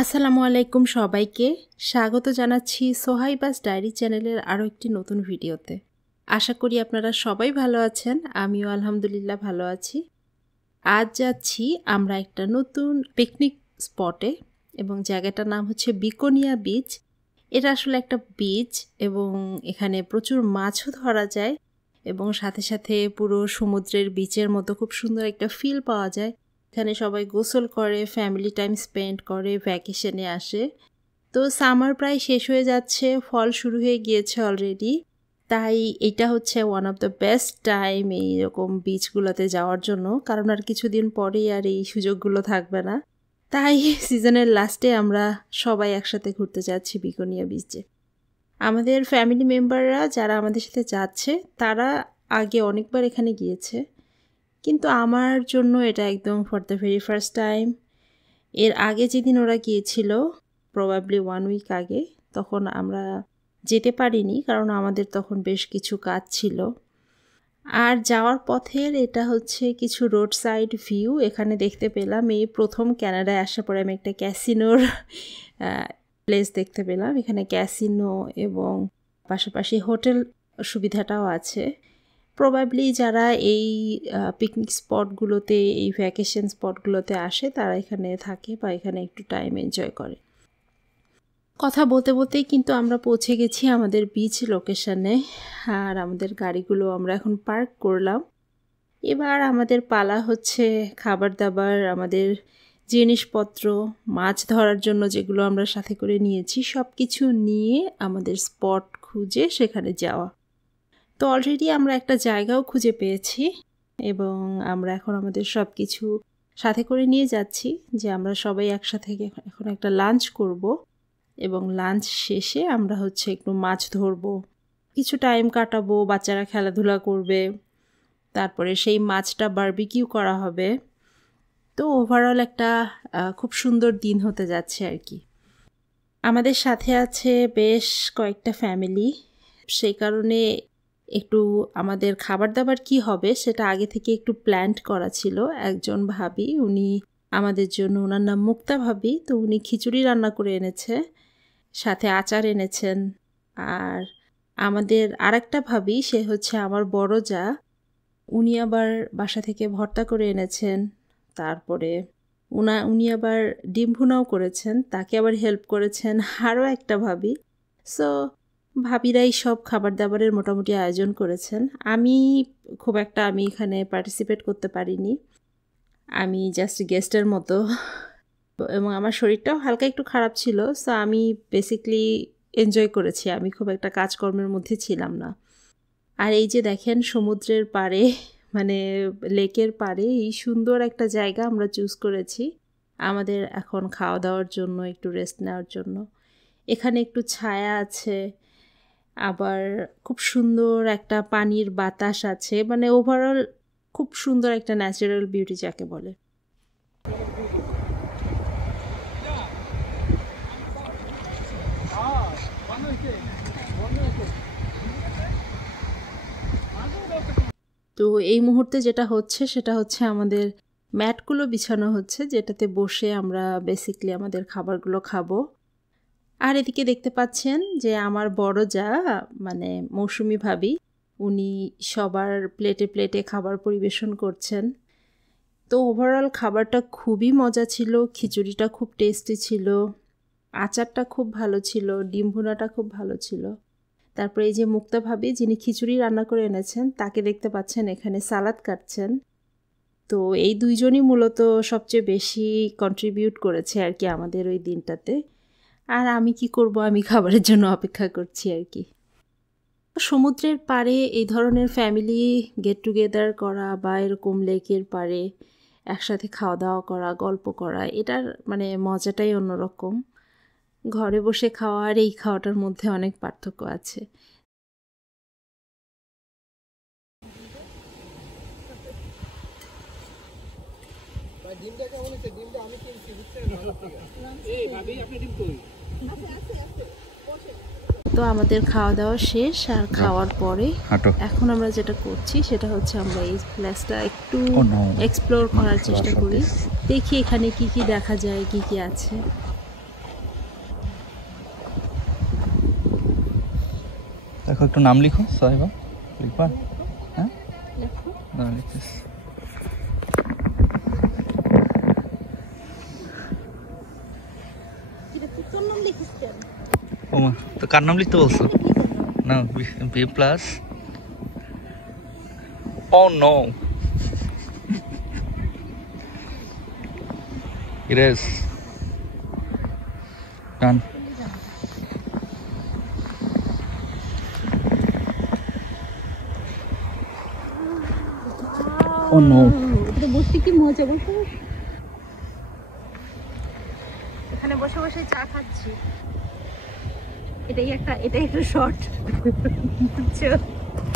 আসসালামু আলাইকুম সবাইকে স্বাগত জানাচ্ছি সোহাইবাস ডায়েরি চ্যানেলের আরও একটি নতুন ভিডিওতে। আশা করি আপনারা সবাই ভালো আছেন, আমিও আলহামদুলিল্লাহ ভালো আছি। আজ যাচ্ছি আমরা একটা নতুন পিকনিক স্পটে এবং জায়গাটার নাম হচ্ছে বিকোনিয়া বিচ। এটা আসলে একটা বিচ এবং এখানে প্রচুর মাছও ধরা যায় এবং সাথে সাথে পুরো সমুদ্রের বিচের মতো খুব সুন্দর একটা ফিল পাওয়া যায়। এখানে সবাই গোসল করে, ফ্যামিলি টাইম স্পেন্ড করে, ভ্যাকেশনে আসে। তো সামার প্রায় শেষ হয়ে যাচ্ছে, ফল শুরু হয়ে গিয়েছে অলরেডি, তাই এটা হচ্ছে one of the best time এইরকম বিচগুলোতে যাওয়ার জন্য, কারণ আর কিছুদিন পরেই আর এই সুযোগগুলো থাকবে না। তাই সিজনের লাস্টে আমরা সবাই একসাথে ঘুরতে যাচ্ছি বিকোনিয়া বিচে। আমাদের ফ্যামিলি মেম্বাররা যারা আমাদের সাথে যাচ্ছে তারা আগে অনেকবার এখানে গিয়েছে, কিন্তু আমার জন্য এটা একদম for the very first time. এর আগে যেদিন ওরা গিয়েছিল, প্রবাবলি 1 উইক আগে, তখন আমরা যেতে পারিনি কারণ আমাদের তখন বেশ কিছু কাজ ছিল। আর যাওয়ার পথের এটা হচ্ছে কিছু রোড সাইড ভিউ এখানে দেখতে পেলাম। এই প্রথম কানাডায় আসার পরে আমি একটা ক্যাসিনোর প্লেস দেখতে পেলাম। এখানে ক্যাসিনো এবং পাশাপাশি হোটেল সুবিধাটাও আছে। প্রবাবলি যারা এই পিকনিক স্পটগুলোতে, এই ভ্যাকেশন স্পটগুলোতে আসে তারা এখানে থাকে বা এখানে একটু টাইম এনজয় করে। কথা বলতে বলতেই কিন্তু আমরা পৌঁছে গেছি আমাদের বিচ লোকেশনে, আর আমাদের গাড়িগুলো আমরা এখন পার্ক করলাম। এবার আমাদের পালা হচ্ছে খাবার দাবার, আমাদের জিনিসপত্র, মাছ ধরার জন্য যেগুলো আমরা সাথে করে নিয়েছি সব কিছু নিয়ে আমাদের স্পট খুঁজে সেখানে যাওয়া। তো অলরেডি আমরা একটা জায়গাও খুঁজে পেয়েছি এবং আমরা এখন আমাদের সব কিছু সাথে করে নিয়ে যাচ্ছি যে আমরা সবাই একসাথে এখন একটা লাঞ্চ করব এবং লাঞ্চ শেষে আমরা হচ্ছে একটু মাছ ধরবো, কিছু টাইম কাটাবো, বাচ্চারা খেলাধুলা করবে, তারপরে সেই মাছটা বারবিকিউ করা হবে। তো ওভারঅল একটা খুব সুন্দর দিন হতে যাচ্ছে আর কি। আমাদের সাথে আছে বেশ কয়েকটা ফ্যামিলি, সেই কারণে একটু আমাদের খাবার দাবার কি হবে সেটা আগে থেকে একটু প্ল্যান করা ছিল। একজন ভাবি, উনি আমাদের জন্য, ওনার নাম মুক্তা ভাবি, তো উনি খিচুড়ি রান্না করে এনেছে, সাথে আচার এনেছেন। আর আমাদের আরেকটা ভাবি, সে হচ্ছে আমার বড় যা, উনি আবার বাসা থেকে ভর্তা করে এনেছেন। তারপরে উনি আবার ডিম ভুনাও করেছেন, তাকে আবার হেল্প করেছেন আরও একটা ভাবি। সো ভাবিরাই সব খাবার দাবারের মোটামুটি আয়োজন করেছেন। আমি এখানে পার্টিসিপেট করতে পারিনি, আমি জাস্ট গেস্টের মতো, এবং আমার শরীরটাও হালকা একটু খারাপ ছিল। সো আমি বেসিকলি এনজয় করেছি, আমি খুব একটা কাজকর্মের মধ্যে ছিলাম না। আর এই যে দেখেন সমুদ্রের পাড়ে, মানে লেকের পাড়ে এই সুন্দর একটা জায়গা আমরা চুজ করেছি আমাদের এখন খাওয়া দাওয়ার জন্য, একটু রেস্ট নেওয়ার জন্য। এখানে একটু ছায়া আছে, আবার খুব সুন্দর একটা পানির বাতাস আছে, মানে ওভারঅল খুব সুন্দর একটা ন্যাচারাল বিউটি যাকে বলে। তো এই মুহূর্তে যেটা হচ্ছে সেটা হচ্ছে আমাদের ম্যাটগুলো বিছানো হচ্ছে, যেটাতে বসে আমরা বেসিকলি আমাদের খাবারগুলো খাবো। আর এদিকে দেখতে পাচ্ছেন যে আমার বড় যা, মানে মৌসুমি ভাবি, উনি সবার প্লেটে প্লেটে খাবার পরিবেশন করছেন। তো ওভারঅল খাবারটা খুবই মজা ছিল, খিচুড়িটা খুব টেস্টি ছিল, আচারটা খুব ভালো ছিল, ডিম ভুনাটা খুব ভালো ছিল। তারপরে এই যে মুক্তা ভাবি, যিনি খিচুড়ি রান্না করে এনেছেন, তাকে দেখতে পাচ্ছেন এখানে সালাদ কাটছেন। তো এই দুইজনই মূলত সবচেয়ে বেশি কন্ট্রিবিউট করেছে আর কি আমাদের ওই দিনটাতে। আর আমি কি করব, আমি খাবারের জন্য অপেক্ষা করছি আর কি। সমুদ্রের পাড়ে এই ধরনের ফ্যামিলি গেট টুগেদার করা বা এরকম লেকের পাড়ে একসাথে খাওয়া দাওয়া করা, গল্প করা, এটার মানে মজাটাই অন্যরকম। ঘরে বসে খাওয়া আর এই খাওয়াটার মধ্যে অনেক পার্থক্য আছে। তো আমাদের খাওয়া দাওয়া শেষ, আর খাওয়ার পরে এখন আমরা যেটা করছি সেটা হচ্ছে আমরা এই প্লেসটা একটু এক্সপ্লোর করার চেষ্টা করি, দেখি এখানে কি কি দেখা যায়, কি কি আছে। দেখো একটু নাম লিখো সোহাইবা, লিখবা? হ্যাঁ না লিখতেছি। ওমা তো কার নাম লিখতে বলছো? না বি প্লাস। ও নো ইরেজ ডান। ও নো এটা বসে কি মজা বলতো, এখানে বসে বসে চা খাচ্ছি, এটাই একটা শর্ট।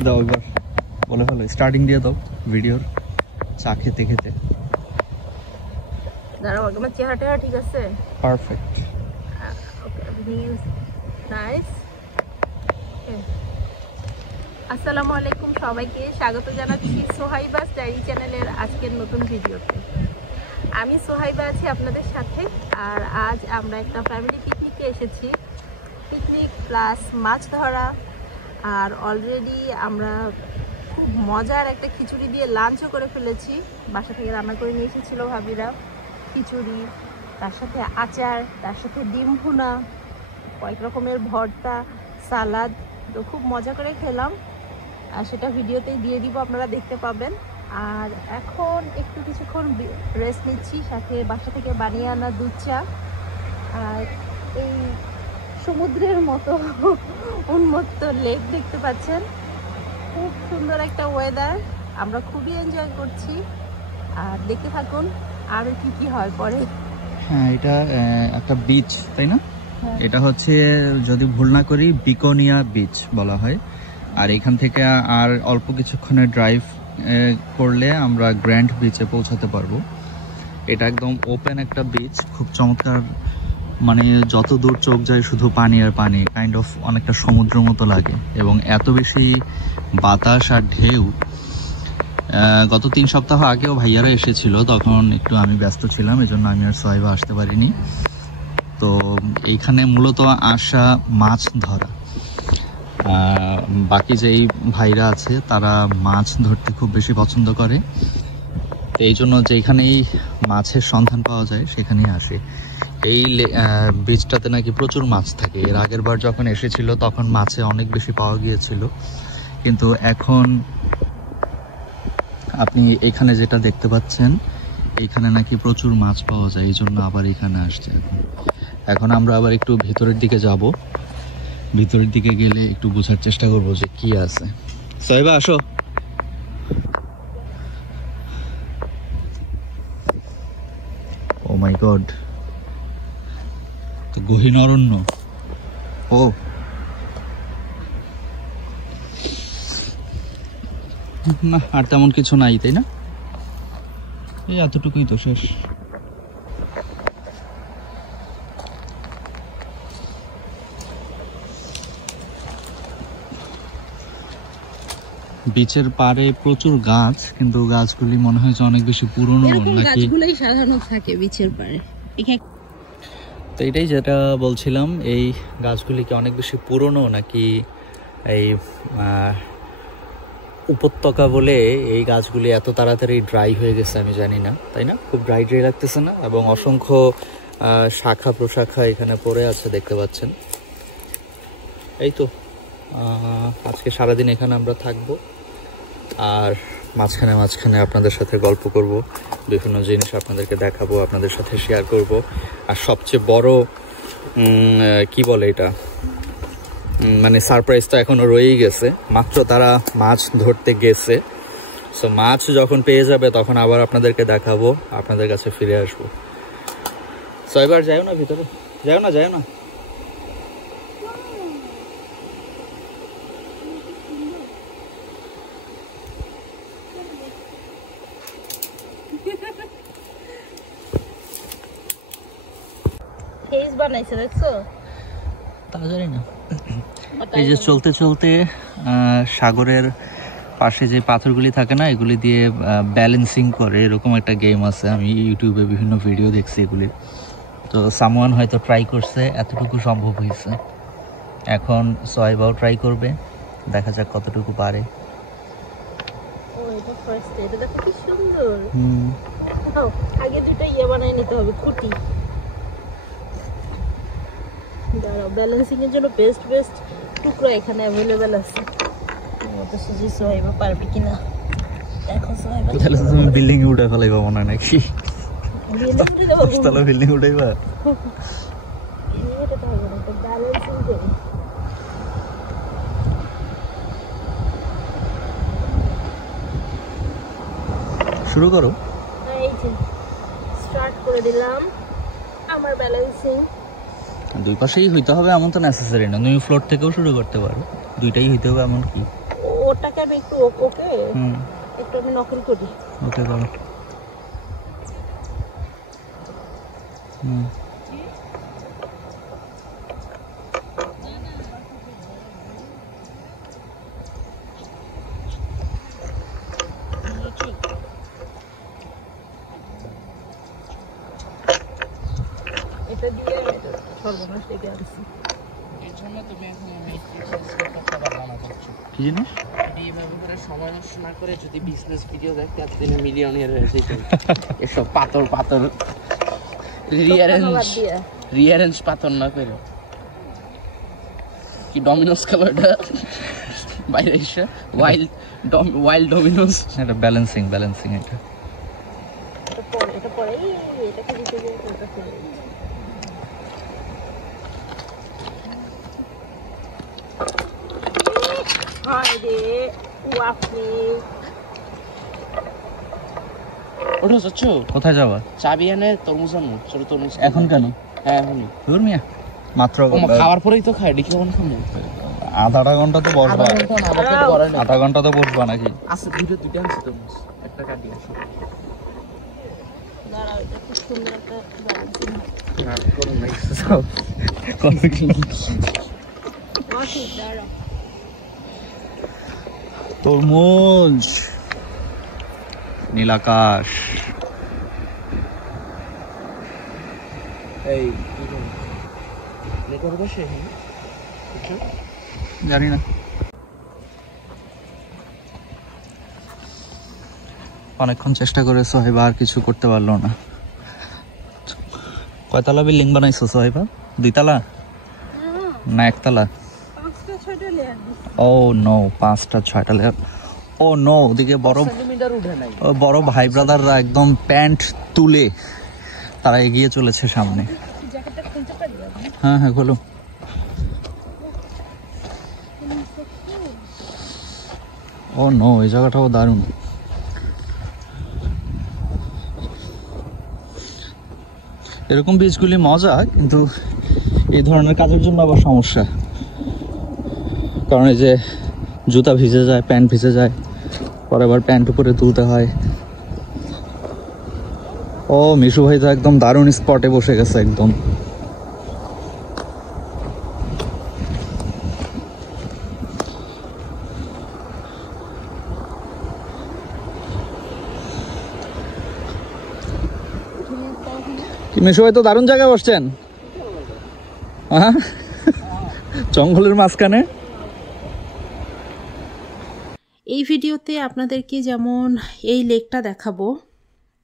দাও এবার বলে ফেলো, স্টার্টিং দিয়ে দাও ভিডিওর চা খেতে খেতে। দাঁড়াও আমার চেহারাটা ঠিক আছে? Perfect. Okay everything is nice. আসসালামু আলাইকুম, সবাইকে স্বাগত জানাচ্ছি সোহাইবাস ডায়েরি চ্যানেলের আজকের নতুন ভিডিওতে। আমি সোহাইবা আছি আপনাদের সাথে, আর আজ আমরা একটা ফ্যামিলি পিকনিকে এসেছি। পিকনিক প্লাস মাছ ধরা, আর অলরেডি আমরা খুব মজার একটা খিচুড়ি দিয়ে লাঞ্চও করে ফেলেছি। বাসা থেকে রান্না করে নিয়ে এসেছিলো ভাবিরা, খিচুড়ি, তার সাথে আচার, তার সাথে ডিম ভুনা, কয়েক রকমের ভর্তা, সালাদ। তো খুব মজা করে খেলাম, আর সেটা ভিডিওতেই দিয়ে দিব, আপনারা দেখতে পাবেন। আর এখন একটু কিছুক্ষণ রেস্ট নিচ্ছি, সাথে বাসা থেকে বানিয়ে আনা দুধ চা। আর এই সমুদ্রের মতো উন্মুক্ত লেক দেখতে পাচ্ছেন, খুব সুন্দর একটা ওয়েদার, আমরা খুবই এনজয় করছি। আর দেখতে থাকুন আরও কি হয় পরে। হ্যাঁ এটা একটা বিচ তাই না? এটা হচ্ছে যদি ভুল না করি বিকোনিয়া বিচ বলা হয়। আর এখান থেকে আর অল্প কিছুক্ষণের ড্রাইভ করলে আমরা গ্র্যান্ড বিচে পৌঁছাতে পারবো। এটা একদম ওপেন একটা বিচ, খুব চমৎকার, মানে যত দূর চোখ যায় শুধু পানি আর পানি, কাইন্ড অফ অনেকটা সমুদ্রের মতো লাগে, এবং এত বেশি বাতাস আর ঢেউ। গত 3 সপ্তাহ আগেও ভাইয়ারা এসেছিল, তখন একটু আমি ব্যস্ত ছিলাম, এজন্য আমি আর সোহাইবা আসতে পারিনি। তো এইখানে মূলত আসা মাছ ধরা, বাকি যেই ভাইরা আছে তারা মাছ ধরতে খুব বেশি পছন্দ করে, তো এই জন্য যেখানেই মাছের সন্ধান পাওয়া যায় সেখানেই আসে। এই বীজটাতে নাকি প্রচুর মাছ থাকে। এর আগের বার যখন এসেছিল তখন মাছে অনেক বেশি পাওয়া গিয়েছিল, কিন্তু এখন আপনি এখানে যেটা দেখতে পাচ্ছেন এইখানে নাকি প্রচুর মাছ পাওয়া যায়, এই জন্য আবার এখানে আসছে। এখন আমরা আবার একটু ভিতরের দিকে যাব, ভিতরের দিকে গেলে একটু বোঝার চেষ্টা করব যে কি আছে। সোহাইবা আসো। ও মাই গড, তো গহীন অরণ্য। ও না, আর তেমন কিছু নাই তাই না? এই এতটুকুই তো শেষ। বিচের পাড়ে প্রচুর গাছ, কিন্তু গাছগুলি মনে হয় যে অনেক বেশি পুরনো নাকি। গাছগুলোই সাধারণত থাকে বিচের পাড়ে। তো এটাই যেটা বলছিলাম, এই গাছগুলি কি অনেক বেশি পুরনো নাকি এই উপত্যকা বলে এই গাছগুলি এত তাড়াতাড়ি ড্রাই হয়ে গেছে আমি জানি না, তাই না? খুব ড্রাই লাগতেছে না? এবং অসংখ্য শাখা প্রশাখা এখানে পড়ে আছে দেখতে পাচ্ছেন। এই তো আজকে সারাদিন এখানে আমরা থাকবো, আর মাঝখানে মাঝখানে আপনাদের সাথে গল্প করব, বিভিন্ন জিনিস আপনাদেরকে দেখাবো, আপনাদের সাথে শেয়ার করব। আর সবচেয়ে বড় কি বলে এটা, মানে সারপ্রাইজ তো এখনো রয়েই গেছে। মাত্র তারা মাছ ধরতে গেছে, সো মাছ যখন পেয়ে যাবে তখন আবার আপনাদেরকে দেখাবো, আপনাদের কাছে ফিরে আসবো। সো এবার যাও না ভিতরে, যাও না যাও না। ফেস বানাইছে দেখছো? তা জানি না। এই যে চলতে চলতে সাগরের পাশে যে পাথরগুলি থাকে না, এগুলি দিয়ে ব্যালেন্সিং করে, এরকম একটা গেম আছে। আমি ইউটিউবে বিভিন্ন ভিডিও দেখছি এগুলি, তো সামওয়ান হয়তো ট্রাই করছে, এতটুকু সম্ভব হয়েছে। এখন সোহাইবাও ট্রাই করবে, দেখা যাক কতটুকু পারে। ও এটা ফার্স্ট, এটা দেখো কি সুন্দর। দাও আগে দুটো ইয়ে বানাই নিতে হবে, খুঁটি। দাঁড়াও, ব্যালেন্সিং এর জন্য বেস্ট বেস্ট টুকরো এখানে অ্যাভেলেবেল আছে। তো সুজি সোহাইবা পারবে কিনা দেখো। সোহাইবা তাহলে তুমি বিল্ডিং এ উঠে ফেলাইবা মনে হয় নাকি? তাহলে বিল্ডিং উঠাইবা? এটা তো হবে না, তো ব্যালেন্সিং করি। শুরু করো। এই যে স্টার্ট করে দিলাম আমার ব্যালেন্সিং। দুই পাশেই হইতে হবে এমন তো নেসেসারি না, তুমি ফ্লোর থেকেও শুরু করতে পারো। দুইটাই হইতে হবে এমন কি? ওটাকে আমি একটু ওকে একটু আমি নকল করি। ওকে করো। এটা দিয়ে সর্বনাশ লেগে আসছে। এর জন্য তুমি এখন খাবার বানাতে হচ্ছে। কি জিনিস? এইভাবে করে সময় নষ্ট না করে যদি বিজনেস ভিডিও দেখতে এতদিনে মিলিয়নিয়ার হয়ে যেত। এসব পাথর পাথর রিয়ারেঞ্জ পাথর না করে কি ডমিনোস খাবারটা বাইরে এসে ওয়াইল্ড ডমিনোস। এটা ব্যালেন্সিং এটা। এটা পরে এটাকে দিতে গিয়ে এটা ফেলে হায়রে ওয়াফে। ওঠো যাচ্ছ? কোথায় যাবা? চাবি এনে তরমুজ আনো, ছোট তরমুজ। এখন কেন? হ্যাঁ এখনই। দূর মিয়া, মাত্র খাওয়ার পরেই তো খাই, দেখি কখন খাবো। আধা ঘন্টা তো বসবা। আধা ঘন্টা তো বসবা নাকি? আচ্ছা দুইটা আনছি তরমুজ, একটা কাটি আসো। দাঁড়াও, এটা খুব সুন্দর একটা ব্যালেন্সিং। দাঁড়াও তরমুজ, নীলাকাশ। এই রেকর্ড বসে জানি না, অনেকক্ষণ চেষ্টা করে সোহেবা আর কিছু করতে পারলো না। কয়তলা বিল্ডিং বানাইছো সোহেবা? 2 তলা না 1 তলা? 5টা 6টা লেয়ার। ও নো, 5টা 6টা লেয়ার। ও নো, ওদিকে বড় ভাই ব্রাদাররা একদম প্যান্ট তুলে তারা এগিয়ে চলেছে সামনে। জ্যাকেটটা খুলতে পারি? হ্যাঁ খোলো। ও নো, এই জায়গাটাও দারুণ। এরকম বীজগুলি মজা, কিন্তু এই ধরনের কাজের জন্য আবার সমস্যা, কারণ এই যে জুতা ভিজে যায়, প্যান্ট ভিজে যায়, পরে আবার প্যান্ট উপরে তুলতে হয়। ও মিশু ভাই তো একদম দারুণ স্পটে বসে গেছে একদম। মিশু ভাই তো দারুণ জায়গায় বসছেন, জঙ্গলের মাঝখানে। এই ভিডিওতে আপনাদেরকে যেমন এই লেকটা দেখাবো,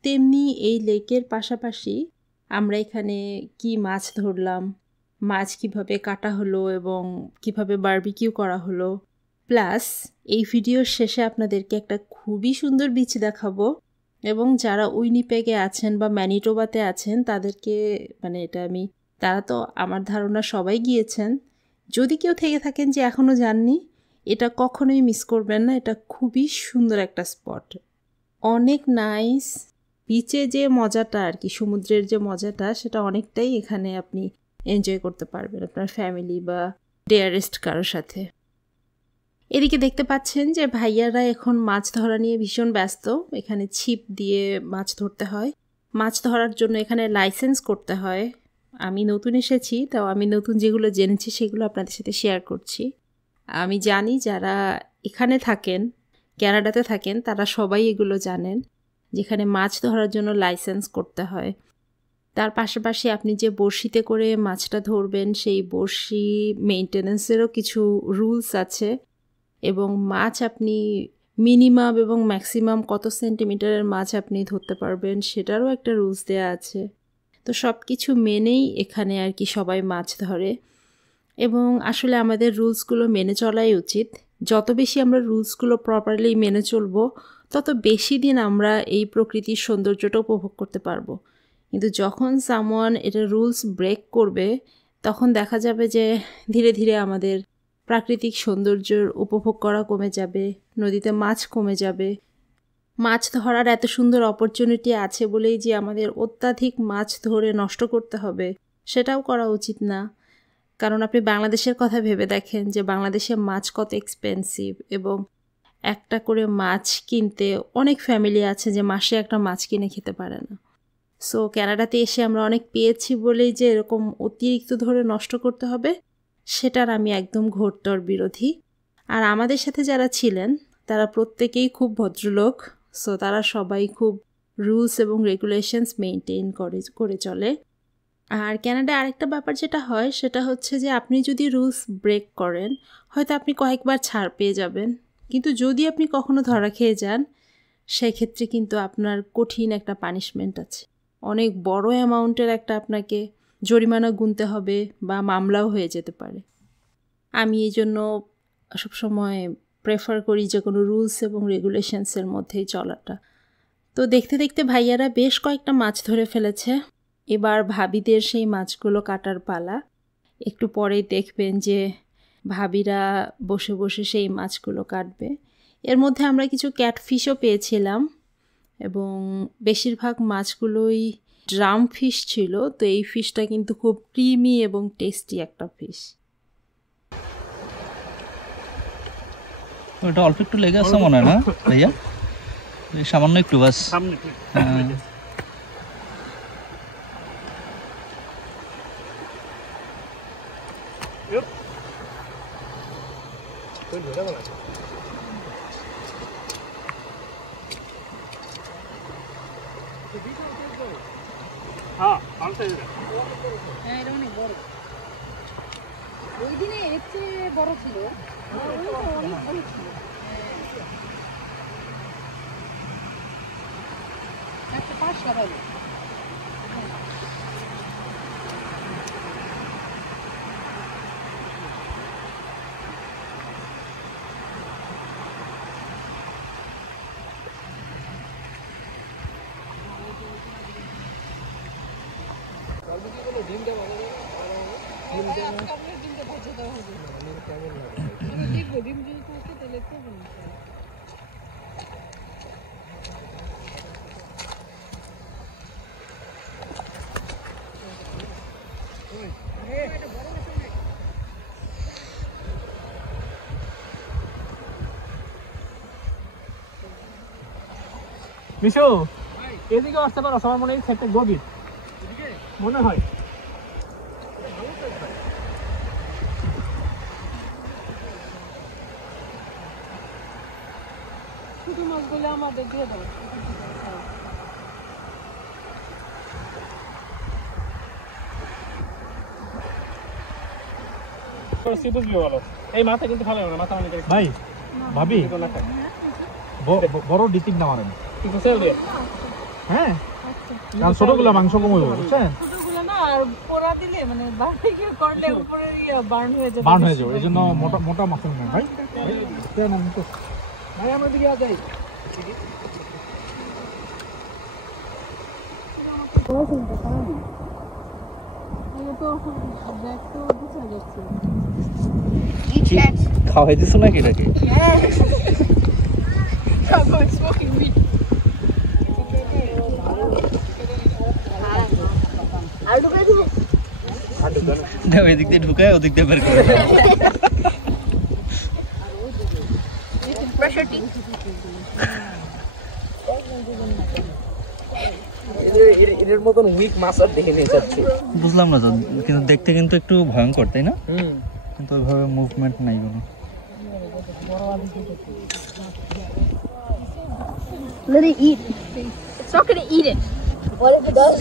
তেমনি এই লেকের পাশাপাশি আমরা এখানে কি মাছ ধরলাম, মাছ কিভাবে কাটা হলো এবং কিভাবে বারবিকিউ করা হলো, প্লাস এই ভিডিওর শেষে আপনাদেরকে একটা খুবই সুন্দর বিচ দেখাবো। এবং যারা উইনিপেগে আছেন বা ম্যানিটোবাতে আছেন তাদেরকে তারা তো আমার ধারণা সবাই গিয়েছেন। যদি কেউ থেকে থাকেন যে এখনও যাননি, এটা কখনোই মিস করবেন না। এটা খুবই সুন্দর একটা স্পট, অনেক নাইস। বিচে যে মজাটা আর কি, সমুদ্রের যে মজাটা, সেটা অনেকটাই এখানে আপনি এনজয় করতে পারবেন আপনার ফ্যামিলি বা ডিয়ারেস্ট কারোর সাথে। এদিকে দেখতে পাচ্ছেন যে ভাইয়ারা এখন মাছ ধরা নিয়ে ভীষণ ব্যস্ত। এখানে ছিপ দিয়ে মাছ ধরতে হয়। মাছ ধরার জন্য এখানে লাইসেন্স করতে হয়। আমি নতুন এসেছি, তাও আমি নতুন যেগুলো জেনেছি সেগুলো আপনাদের সাথে শেয়ার করছি। আমি জানি যারা এখানে থাকেন, ক্যানাডাতে থাকেন, তারা সবাই এগুলো জানেন, যেখানে মাছ ধরার জন্য লাইসেন্স করতে হয়। তার পাশাপাশি আপনি যে বড়শিতে করে মাছটা ধরবেন, সেই বড়শি মেইনটেনেন্সেরও কিছু রুলস আছে। এবং মাছ আপনি মিনিমাম এবং ম্যাক্সিমাম কত সেন্টিমিটারের মাছ আপনি ধরতে পারবেন সেটারও একটা রুলস দেওয়া আছে। তো সব কিছু মেনেই এখানে আর কি সবাই মাছ ধরে এবং আসলে আমাদের রুলসগুলো মেনে চলাই উচিত। যত বেশি আমরা রুলসগুলো প্রপারলি মেনে চলবো তত বেশি দিন আমরা এই প্রকৃতির সৌন্দর্যটা উপভোগ করতে পারবো। কিন্তু যখন সামওয়ান এটা রুলস ব্রেক করবে তখন দেখা যাবে যে ধীরে ধীরে আমাদের প্রাকৃতিক সৌন্দর্যের উপভোগ করা কমে যাবে, নদীতে মাছ কমে যাবে। মাছ ধরার এত সুন্দর অপরচুনিটি আছে বলেই যে আমাদের অত্যাধিক মাছ ধরে নষ্ট করতে হবে সেটাও করা উচিত না। কারণ আপনি বাংলাদেশের কথা ভেবে দেখেন যে বাংলাদেশে মাছ কত এক্সপেন্সিভ এবং একটা করে মাছ কিনতে অনেক ফ্যামিলি আছে যে মাসে একটা মাছ কিনে খেতে পারে না। সো কানাডাতে এসে আমরা অনেক পেয়েছি বলেই যে এরকম অতিরিক্ত ধরে নষ্ট করতে হবে সেটার আমি একদম ঘোরতর বিরোধী। আর আমাদের সাথে যারা ছিলেন তারা প্রত্যেকেই খুব ভদ্রলোক। সো তারা সবাই খুব রুলস এবং রেগুলেশনস মেনটেন করে চলে। আর ক্যানাডায় আরেকটা ব্যাপার যেটা হয় সেটা হচ্ছে যে আপনি যদি রুলস ব্রেক করেন হয়তো আপনি কয়েকবার ছাড় পেয়ে যাবেন, কিন্তু যদি আপনি কখনো ধরা খেয়ে যান সেক্ষেত্রে কিন্তু আপনার কঠিন একটা পানিশমেন্ট আছে। অনেক বড় অ্যামাউন্টের একটা আপনাকে জরিমানা গুনতে হবে বা মামলাও হয়ে যেতে পারে। আমি এই জন্য সবসময় প্রেফার করি যে কোনো রুলস এবং রেগুলেশনসের মধ্যেই চলাটা। তো দেখতে দেখতে ভাইয়ারা বেশ কয়েকটা মাছ ধরে ফেলেছে। এবার ভাবিদের সেই মাছগুলো কাটার পালা। একটু পরেই দেখবেন যে ভাবিরা বসে বসে সেই মাছগুলো কাটবে। এর মধ্যে আমরা কিছু ক্যাটফিশও পেয়েছিলাম এবং বেশিরভাগ মাছগুলোই ড্রাম ফিশ ছিল। তো এই ফিশটা কিন্তু খুব ক্রিমি এবং টেস্টি একটা ফিশ। ওটা অল্প একটু লেগে আছে মনে হয় না ভাইয়া? সামান্য একটু বাস। ওই দিনে এর চেয়ে বড় ছিল, একটা 5 সবাই। মিশু এদিকে আসতে পারো, আমার মনে হয় ক্ষেত্রে গভীর মনে হয়। ছোট মাছগুলো আমাদের দিয়ে দাও। এই মাথা কিন্তু ভালো না, মাথা অনেক ভাই ভাবি বড় ডিটিক না মারেন কিন্তু সেল দিয়ে। হ্যাঁ কারণ ছোটগুলো মাংস কমে যাবে, বুঝছেন? ছোটগুলো না আর পোড়া দিলে মানে বারবিকিউ করলে উপরে বার্ন হয়ে যাবে, বার্ন হয়ে যাবে। এইজন্য মোটা মোটা মাছ নেন ভাই। কেন আমি তো ভাই আমরা দিকে যাই। খাওয়াই দিছো নাকি এটাকে? এদিক দিয়ে ঢুকায় ওদিক দিয়ে বের করে। এর মতন উইক মাছ আর দেখে নিয়ে যাচ্ছে। বুঝলাম না তো, কিন্তু দেখতে কিন্তু একটু ভয়ঙ্কর, তাই না? কিন্তু ওইভাবে মুভমেন্ট নাই কোনো। Let it eat. It's not going to eat it. What if it does?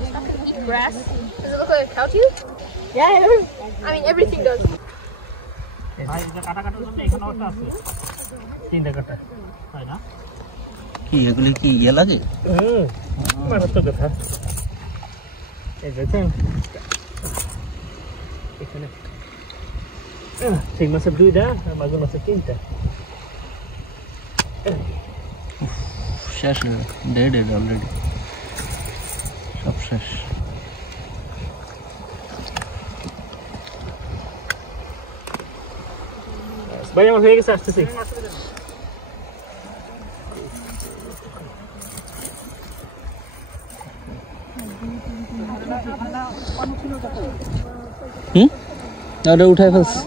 It's not going to eat grass. Does it look like a cow to you? Yeah. I mean, everything does. ভাই এটা কাটা কাটার জন্য এখানেও একটা আছে, 3টা কাটা, তাই না? কি এগুলি কি ইয়ে লাগে? মারাত্মক কথা। এই দেখেন এখানে শিং মাছের 2টা আর মাগুর মাছের 3টা। শেষ ডেড অলরেডি, সব শেষ। ভাই আমার হয়ে গেছে, আসতেছি। ওটা উঠাই ফেলছি।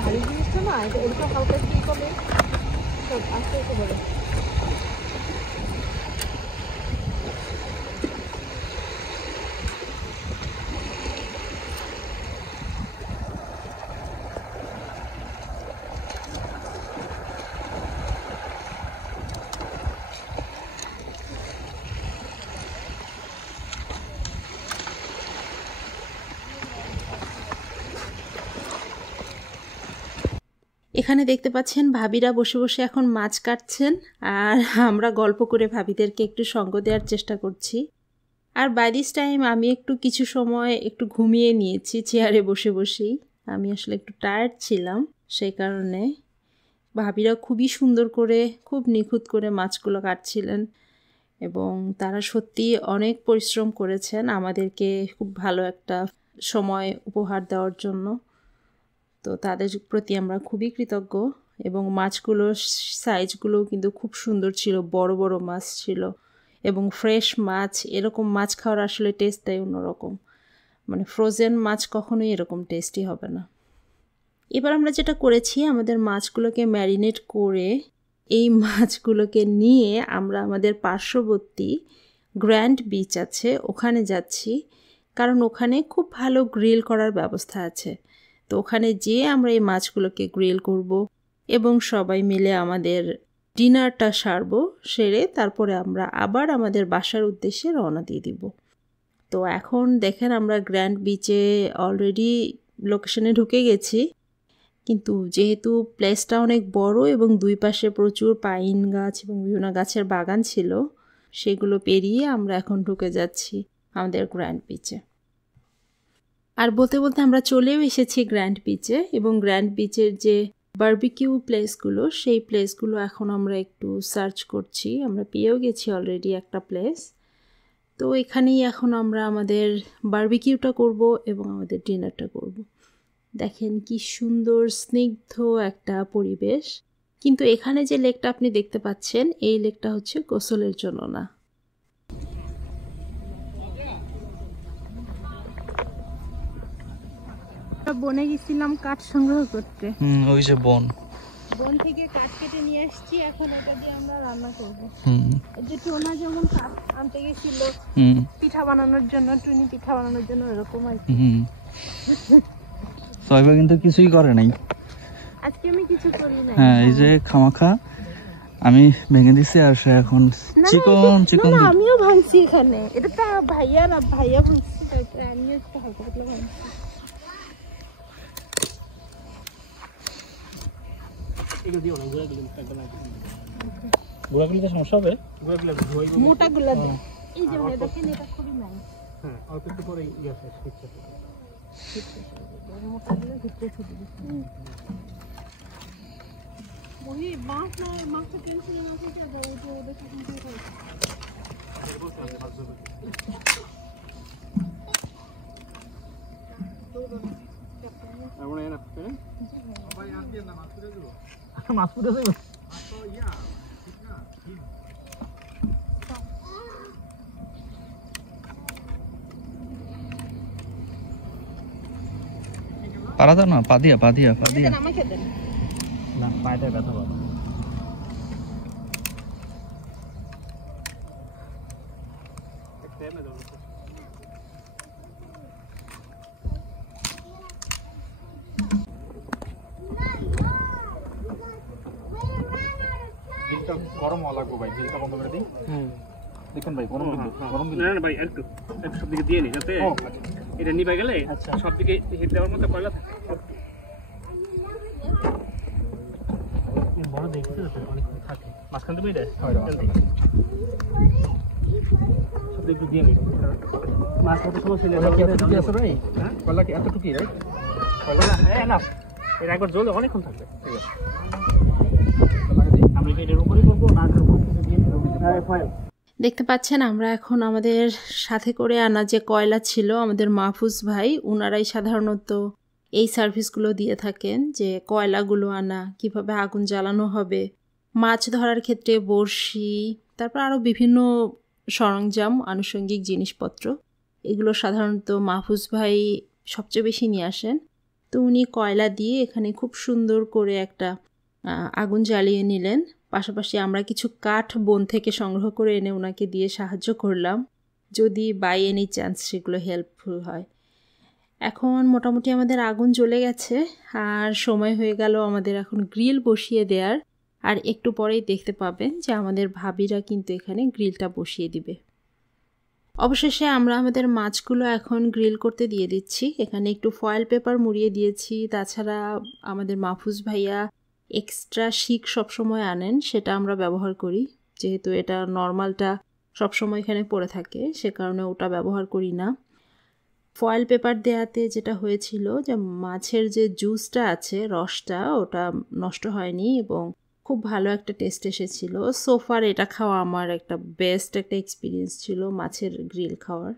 ভারী জিনিসটা না, এটা হালকা কি করে আস্তে আস্তে বলে। এখানে দেখতে পাচ্ছেন ভাবিরা বসে বসে এখন মাছ কাটছেন, আর আমরা গল্প করে ভাবিদেরকে একটু সঙ্গ দেওয়ার চেষ্টা করছি। আর বাই দিস টাইম আমি একটু কিছু সময় একটু ঘুমিয়ে নিয়েছি চেয়ারে বসে বসেই। আমি আসলে একটু টায়ার্ড ছিলাম, সেই কারণে। ভাবিরা খুবই সুন্দর করে, খুব নিখুঁত করে মাছগুলো কাটছিলেন, এবং তারা সত্যি অনেক পরিশ্রম করেছেন আমাদেরকে খুব ভালো একটা সময় উপহার দেওয়ার জন্য। তো তাদের প্রতি আমরা খুবই কৃতজ্ঞ। এবং মাছগুলোর সাইজগুলো কিন্তু খুব সুন্দর ছিল, বড় বড় মাছ ছিল, এবং ফ্রেশ মাছ, এরকম মাছ খাওয়ার আসলে টেস্টটাই অন্যরকম। মানে ফ্রোজেন মাছ কখনোই এরকম টেস্টি হবে না। এবার আমরা যেটা করেছি, আমাদের মাছগুলোকে ম্যারিনেট করে এই মাছগুলোকে নিয়ে আমরা আমাদের পার্শ্ববর্তী গ্র্যান্ড বিচ আছে ওখানে যাচ্ছি, কারণ ওখানে খুব ভালো গ্রিল করার ব্যবস্থা আছে। তো ওখানে যেয়ে আমরা এই মাছগুলোকে গ্রিল করব এবং সবাই মিলে আমাদের ডিনারটা সারবো, সেরে তারপরে আমরা আবার আমাদের বাসার উদ্দেশ্যে রওনা দিয়ে দিব। তো এখন দেখেন আমরা গ্র্যান্ড বিচে অলরেডি লোকেশনে ঢুকে গেছি, কিন্তু যেহেতু প্লেসটা অনেক বড় এবং দুই পাশে প্রচুর পাইন গাছ এবং বিভিন্ন গাছের বাগান ছিল, সেগুলো পেরিয়ে আমরা এখন ঢুকে যাচ্ছি আমাদের গ্র্যান্ড বিচে। আর বলতে বলতে আমরা চলেও এসেছি গ্র্যান্ড বিচে, এবং গ্র্যান্ড বিচের যে বারবিকিউ প্লেসগুলো, সেই প্লেসগুলো এখন আমরা একটু সার্চ করছি। আমরা পেয়েও গেছি অলরেডি একটা প্লেস। তো এখানেই এখন আমরা আমাদের বারবিকিউটা করব এবং আমাদের ডিনারটা করব। দেখেন কি সুন্দর স্নিগ্ধ একটা পরিবেশ। কিন্তু এখানে যে লেকটা আপনি দেখতে পাচ্ছেন, এই লেকটা হচ্ছে গোসলের জন্য না। বনে গেছিলাম কাঠ সংগ্রহ করতে। ওই যে বন থেকে কাঠ কেটে নিয়ে আসছি, এখন ওটা দিয়ে আমরা রান্না করব। যে টোনা যেমন কাঠ আনতে গেছিল পিঠা বানানোর জন্য, টুনি পিঠা বানানোর জন্য, এরকম আর কি। সবাই কিন্তু কিছুই করে নাই আজকে আমি কিছু করি নাই। হ্যাঁ, এই যে খামাখা আমি ভেঙে দিছি, আর সে এখন চিকন চিকন। না, আমিও ভাঙছি এখানে। এটা তো ভাইয়া ভাঙছি, আমিও একটু হালকা পাতলা ভাঙছি। গুড়াগুলিতে সমস্যা হবে, মোটা গুলা দেয়। এই যে দেখেন, এটা খুবই নাই। হ্যাঁ, অল্প একটু পরে ইয়ে শেষ হচ্ছে। মোটা গুলো ভিতরে ছোট দিচ্ছি। ওই মাছটা টেনশনে না থেকে ওই যে ওদের সাথে মাছ পুড়ে যাবে। পারা যাও না, পা দিয়া আমাকে দেন। না, পায়টা ব্যথা পাবে। গ্রিলটা গরম হওয়া লাগবে ভাই, গ্রিলটা বন্ধ করে দিই। হ্যাঁ দেখুন ভাই গরম কিন্তু, গরম কিন্তু। না না ভাই একটু সব দিকে দিয়ে নি যাতে এটা নিভে গেলে সব দিকে হিট দেওয়ার মতো কয়লা থাকে। বড় দেখতে তো অনেকক্ষণ থাকে মাঝখান থেকে এটা সব একটু দিয়ে নি মাঝখানে সমস্যা নেই। এতটুকু আছে ভাই? হ্যাঁ কয়লা কি এতটুকুই রাইট? হ্যাঁ না এটা একবার জ্বললে অনেকক্ষণ থাকবে। ঠিক আছে, আমরা কি এটার উপরেই করবো না দিয়ে ফাইল দেখতে পাচ্ছেন আমরা এখন আমাদের সাথে করে আনা যে কয়লা ছিল, আমাদের মাহফুজ ভাই ওনারাই সাধারণত এই সার্ভিসগুলো দিয়ে থাকেন, যে কয়লাগুলো আনা, কিভাবে আগুন জ্বালানো হবে, মাছ ধরার ক্ষেত্রে বড়শি, তারপর আরও বিভিন্ন সরঞ্জাম, আনুষঙ্গিক জিনিসপত্র, এগুলো সাধারণত মাহফুজ ভাই সবচেয়ে বেশি নিয়ে আসেন। তো উনি কয়লা দিয়ে এখানে খুব সুন্দর করে একটা আগুন জ্বালিয়ে নিলেন। পাশাপাশি আমরা কিছু কাঠ বন থেকে সংগ্রহ করে এনে ওনাকে দিয়ে সাহায্য করলাম, যদি বাই এনি চান্স সেগুলো হেল্পফুল হয়। এখন মোটামুটি আমাদের আগুন জ্বলে গেছে আর সময় হয়ে গেল আমাদের এখন গ্রিল বসিয়ে দেওয়ার। আর একটু পরেই দেখতে পাবেন যে আমাদের ভাবিরা কিন্তু এখানে গ্রিলটা বসিয়ে দিবে। অবশেষে আমরা আমাদের মাছগুলো এখন গ্রিল করতে দিয়ে দিচ্ছি। এখানে একটু ফয়েল পেপার মুড়িয়ে দিয়েছি, তাছাড়া আমাদের মাহফুজ ভাইয়া এক্সট্রা শিক সবসময় আনেন, সেটা আমরা ব্যবহার করি, যেহেতু এটা নর্মালটা সবসময় এখানে পড়ে থাকে, সে কারণে ওটা ব্যবহার করি না। ফয়েল পেপার দেওয়াতে যেটা হয়েছিল যে মাছের যে জুসটা আছে, রসটা, ওটা নষ্ট হয়নি এবং খুব ভালো একটা টেস্ট এসেছিল। সোফার এটা খাওয়া আমার একটা বেস্ট একটা এক্সপিরিয়েন্স ছিল মাছের গ্রিল খাওয়ার।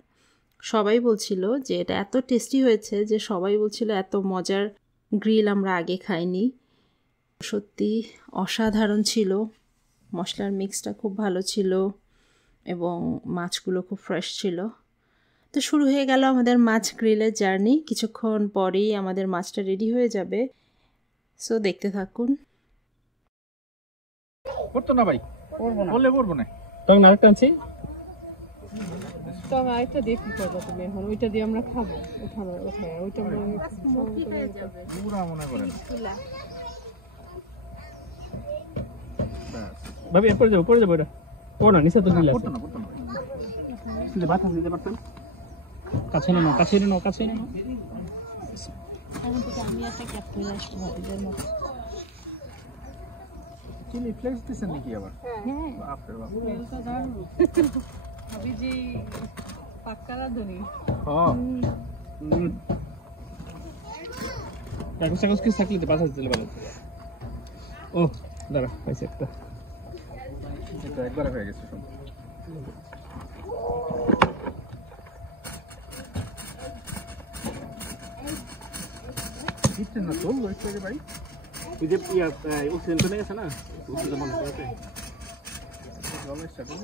সবাই বলছিল যে এটা এত টেস্টি হয়েছে যে সবাই বলছিল এত মজার গ্রিল আমরা আগে খাইনি। সত্যি অসাধারণ ছিল, মশলার মিক্সটা খুব ভালো ছিল এবং মাছগুলো খুব ফ্রেশ ছিল। তো শুরু হয়ে গেল আমাদের মাছ গ্রিলের জার্নি। কিছুক্ষণ পরেই আমাদের মাছটা রেডি হয়ে যাবে, সো দেখতে থাকুন। করতো না ভাই, করবো না বললে করবো না। তখন আরেকটা আনছি, তবে আরেকটা দিয়ে কি করবো তুমি এখন? ওইটা দিয়ে আমরা খাবো, ওইটা পুরা মনে করেন ভাবি পড়ে যাবো এটা ও না নিচে তো নিলে করতো না, করতো না আছে বাতাস দিতে পারতেন। কাছে নাও কাছে নাও কাছে নাও। এখন থেকে আমি একটা ক্যাপ করে আসতে ভাবিদের মতো। চিনি ফ্লেক্স দিছেন নাকি আবার? হ্যাঁ বাপরে বাপ, বেলটা দারুণ। ভাবি যে পাক্কারা ধনী। হ্যাঁ কাগজ কাগজ কি থাকলে তো বাতাস দিলে ভালো। ও দাঁড়া পাইছে একটা, এটা একবার হয়ে গেছে সব। কিচ্ছু না তো লইছে রে ভাই, ওই যে অক্সিজেন চলে গেছে না, অক্সিজেন বন্ধ করতে জলের সাথে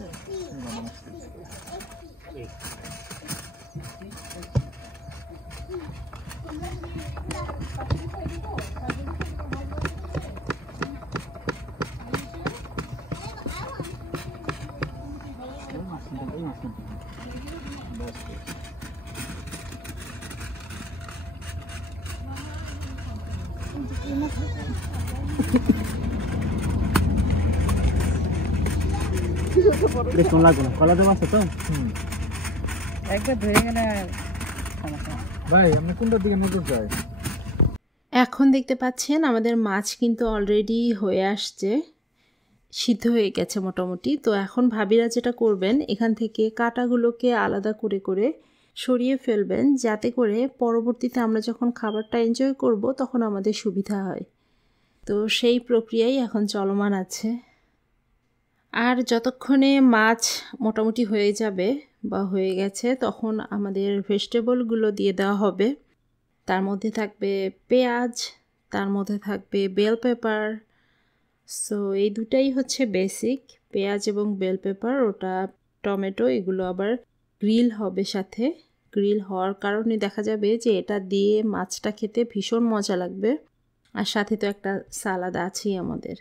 বেশি লাগবে না, কলা দেওয়া আছে তো। একবার ধরে গেলে ভাই আপনি কোনটার দিকে নজর যায়? এখন দেখতে পাচ্ছেন আমাদের মাছ কিন্তু অলরেডি হয়ে আসছে, সিদ্ধ হয়ে গেছে মোটামুটি। তো এখন ভাবিরা যেটা করবেন, এখান থেকে কাঁটাগুলোকে আলাদা করে করে সরিয়ে ফেলবেন, যাতে করে পরবর্তীতে আমরা যখন খাবারটা এনজয় করব তখন আমাদের সুবিধা হয়। তো সেই প্রক্রিয়াই এখন চলমান আছে। আর যতক্ষণে মাছ মোটামুটি হয়ে যাবে বা হয়ে গেছে, তখন আমাদের ভেজিটেবলগুলো দিয়ে দেওয়া হবে। তার মধ্যে থাকবে পেঁয়াজ, তার মধ্যে থাকবে বেল পেপার। সো এই দুটাই হচ্ছে বেসিক, পেঁয়াজ এবং বেল পেপার, ওটা টমেটো, এগুলো আবার গ্রিল হবে সাথে। গ্রিল হওয়ার কারণে দেখা যাবে যে এটা দিয়ে মাছটা খেতে ভীষণ মজা লাগবে। আর সাথে তো একটা সালাদ আছেই আমাদের।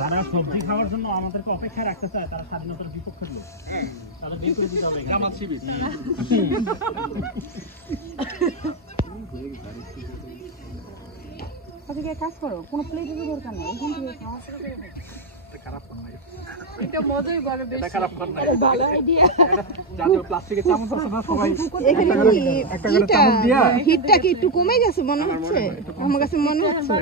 যারা সবজি খাওয়ার জন্য আমাদেরকে অপেক্ষা রাখতে চায় তারা স্বাধীনতার বিপক্ষে লোক, তারা বের করে দিতে হবে। জামাত শিবির বাসা থেকে কাজ করো, কোনো প্লেটের দরকার নেই, এখান থেকে খাওয়া শুরু করে দাও। খারাপ কর নাই, এটা মজাই বড় বেশি। এটা খারাপ কর নাই। ভালো আইডিয়া। জাতীয় প্লাস্টিকের চামচ আছে না সবাই এখানে একটা করে চামচ দিয়া হিটটা কি একটু কমে গেছে মনে হচ্ছে? আমার কাছে মনে হচ্ছে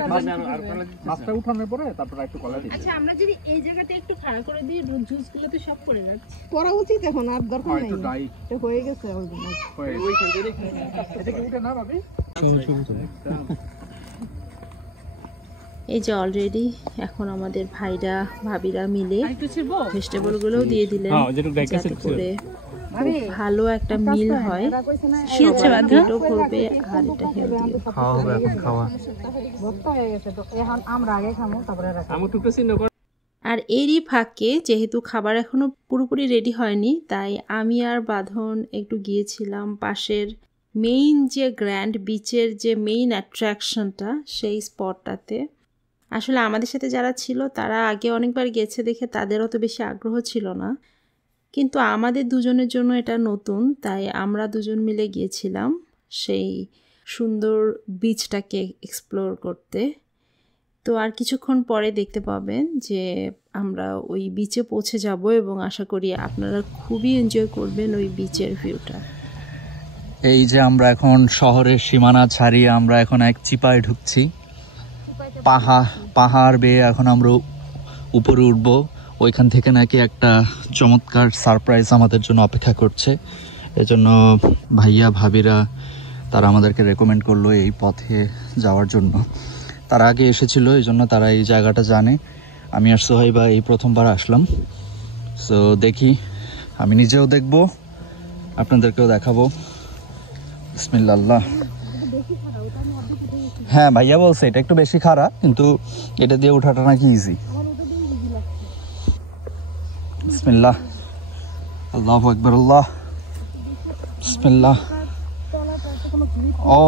মাছটা উঠানোর পরে তারপর একটু কলা দিই। আচ্ছা আমরা যদি এই জায়গাতে একটু খাড়া করে দিই, জুসগুলো তো সব পড়ে যাচ্ছে। পড়া উচিত এখন, আর দরকার নেই, একটু ড্রাই এটা হয়ে গেছে অলরেডি। ওইখান থেকে এটা কি উঠে না ভাবি? এই যে অলরেডি এখন আমাদের ভাইরা ভাবিরা মিলে একটু ছিড়বো? ভেজিটেবলগুলোও দিয়ে দিলেন যাতে করে খুব ভালো একটা মিল হয়। সবার পেটও ভরবে আর এটা হেলদি। খাওয়া হবে এখন, খাওয়া। ভর্তা হয়ে গেছে তো, এখন আমরা আগে খাবো তারপরে রাখবো। আমার টুকটা চিহ্ন কর। আর এরই ফাঁকে যেহেতু খাবার এখনো পুরোপুরি রেডি হয়নি, তাই আমি আর বাঁধন একটু গিয়েছিলাম পাশের মেইন যে গ্র্যান্ড বিচের যে মেইন অ্যাট্রাকশনটা সেই স্পটটাতে। আসলে আমাদের সাথে যারা ছিল তারা আগে অনেকবার গেছে দেখে তাদের অত বেশি আগ্রহ ছিল না, কিন্তু আমাদের দুজনের জন্য এটা নতুন, তাই আমরা দুজন মিলে গিয়েছিলাম সেই সুন্দর বিচটাকে এক্সপ্লোর করতে। তো আর কিছুক্ষণ পরে দেখতে পাবেন যে আমরা ওই বিচে পৌঁছে যাব এবং আশা করি আপনারা খুবই এনজয় করবেন ওই বিচের ভিউটা। এই যে আমরা এখন শহরের সীমানা ছাড়িয়ে আমরা এখন এক চিপায় ঢুকছি। পাহাড় বেয়ে এখন আমরা উপরে উঠব। ওইখান থেকে নাকি একটা চমৎকার সারপ্রাইজ আমাদের জন্য অপেক্ষা করছে। এজন্য ভাইয়া ভাবিরা তারা আমাদেরকে রেকমেন্ড করলো এই পথে যাওয়ার জন্য। তারা আগে এসেছিল, এই জন্য তারা এই জায়গাটা জানে। আমি আর সোহাইবা এই প্রথমবার আসলাম। সো দেখি, আমি নিজেও দেখব, আপনাদেরকেও দেখাবো। বিসমিল্লাহ। হ্যাঁ ভাইয়া বলছে এটা একটু বেশি খাড়া, কিন্তু এটা দিয়ে ওঠাটা নাকি ইজি। বিসমিল্লাহ, আল্লাহু আকবার, আল্লাহ, বিসমিল্লাহ। ও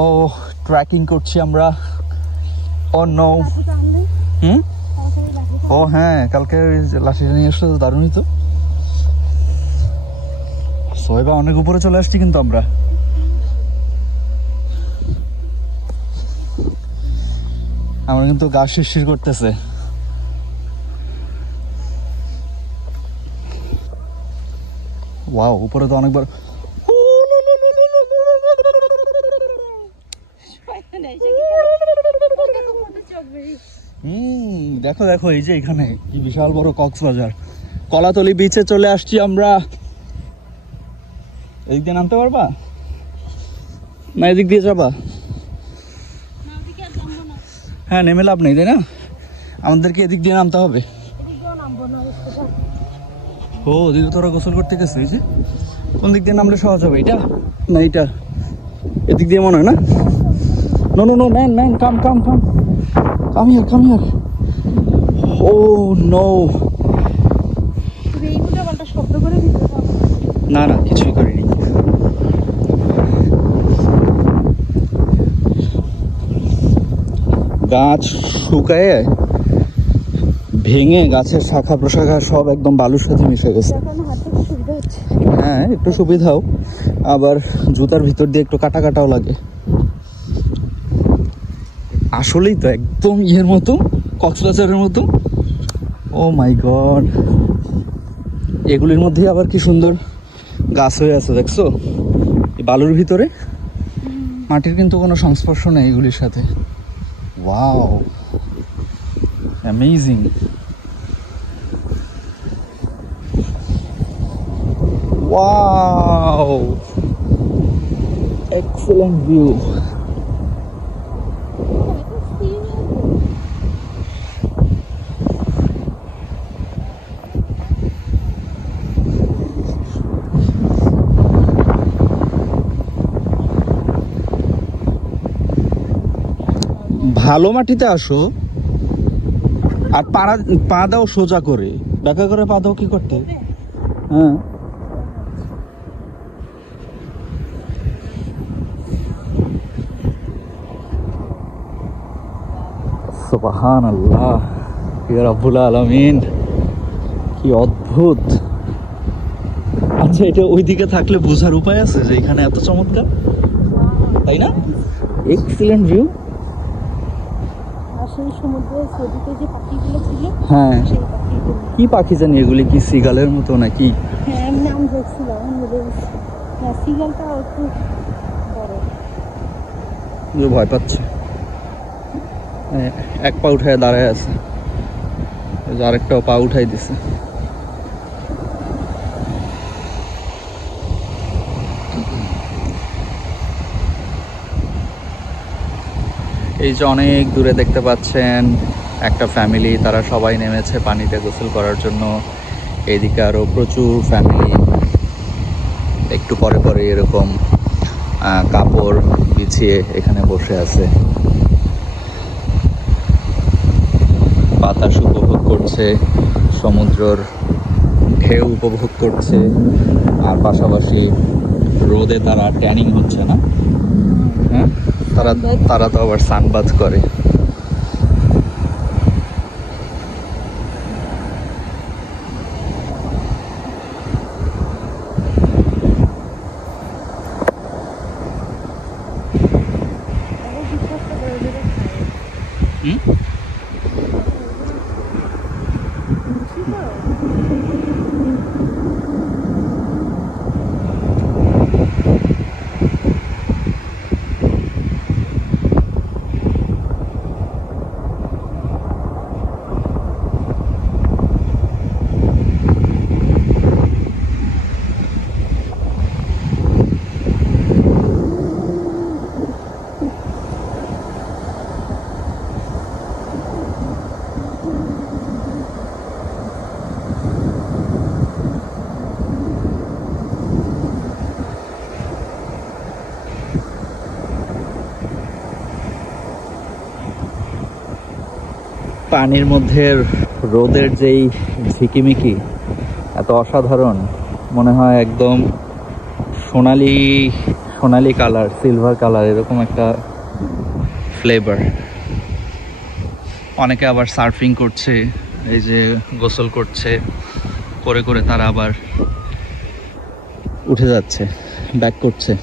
ট্রেকিং করছি আমরা। ও নো, ও হ্যাঁ, কালকে লাঠিটা নিয়ে আসলে দারুণই তো। সোহেবা অনেক উপরে চলে আসছি কিন্তু আমরা। আমার কিন্তু গা শিরশির করতেছে। ওয়াও, উপরে তো অনেকবার। দেখো দেখো, এই যে এখানে কি বিশাল বড় কক্সবাজার। কলাতলি বিচে চলে আসছি আমরা। এদিক দিয়ে নামতে পারবা না? এদিক দিয়ে যাবা? হ্যাঁ, নেমে লাভ নেই, তাই না? আমাদেরকে এদিক দিয়ে নামতে হবে। ও দিদি, তোরা গোসল করতে গেছে? এই যে কোন দিক দিয়ে নামলে সহজ হবে? এটা না এটা? এদিক দিয়ে মনে হয় না? No no no, man man, come come come come here, come here. Oh no, শব্দ করে না না, কিছুই করিনি। গাছ শুকায়ে ভেঙে গাছের শাখা প্রশাখা সব একদম বালুর সাথে মিশে গেছে। হ্যাঁ, একটু সুবিধাও, আবার জুতার ভিতর দিয়ে একটু কাটা কাটাও লাগে। আসলেই তো একদম ইয়ের মতো, কক্সবাজারের মতো। ও মাই গড, এগুলির মধ্যে আবার কি সুন্দর গাছ হয়ে আছে, দেখছো? এই বালুর ভিতরে মাটির কিন্তু কোনো সংস্পর্শ নেই এগুলির সাথে। Wow, amazing. Wow, excellent view. ভালো মাটিতে আসো আর পা দাও সোজা করে, দেখা করে পা দাও। কি করতে? হ্যাঁ, সুবহানাল্লাহ, ইয়া রাব্বুল আলামিন, কি অদ্ভুত। আচ্ছা, এটা ওইদিকে থাকলে বোঝার উপায় আছে যে এখানে এত চমৎকার, তাই না? Excellent view. পাশের সমুদ্রের ছবিতে যে পাখিগুলো ছিল হ্যাঁ, সেই পাখিগুলো। কি পাখি জানি এগুলি, কি সিগালের মতো নাকি? হ্যাঁ আমি নাম দেখছিলাম সিগালটা একটু বড়। ভয় পাচ্ছে, এক পা উঠায় দাঁড়ায় আছে, আরেকটাও পা উঠাই দিছে। এই যে অনেক দূরে দেখতে পাচ্ছেন একটা ফ্যামিলি, তারা সবাই নেমেছে পানিতে গোসল করার জন্য। এইদিকে আরও প্রচুর ফ্যামিলি একটু পরে পরে এরকম কাপড় বিছিয়ে এখানে বসে আছে, বাতাস উপভোগ করছে, সমুদ্রের ঢেউ উপভোগ করছে, আর পাশাপাশি রোদে তারা ট্যানিং হচ্ছে না। হ্যাঁ, তারা তো আবার সানবাথ করে। পানির মধ্যে রোদের যেই ঝিকিমিকি এত অসাধারণ, মনে হয় একদম সোনালি কালার, সিলভার কালার, এরকম একটা ফ্লেভার। অনেকে আবার সার্ফিং করছে, এই যে গোসল করছে, করে করে তারা আবার উঠে যাচ্ছে, ব্যাক করছে।